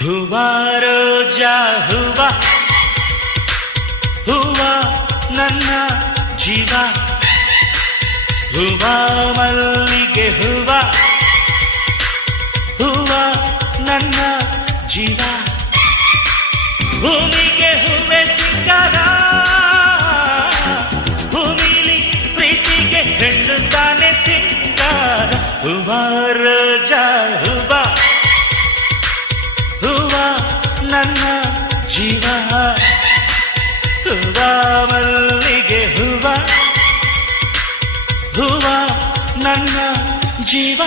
ಹೂವ ರೋಜಾ ಹೂವ ಹೂವ ನನ್ನ ಜೀವ ಹೂವ ಮಲ್ಲಿಗೆ ಹೂವ ಹೂವ ನನ್ನ ಜೀವ ಭೂಮಿಗೆ ಹೂವೆ ಸಿಕ್ಕಾರ ಭೂಮಿಲಿ ಪ್ರೀತಿಗೆ ಹೆಣ್ಣು ತಾನೆ ಸಿಂಗಾರ ಹೂವ ರೋಜಾ ಹೂವ ಹೂವ ನನ್ನ ಜೀವ ಹೂವ ಮಲ್ಲಿಗೆ ಹೂವ ಹೂವ ನನ್ನ ಜೀವ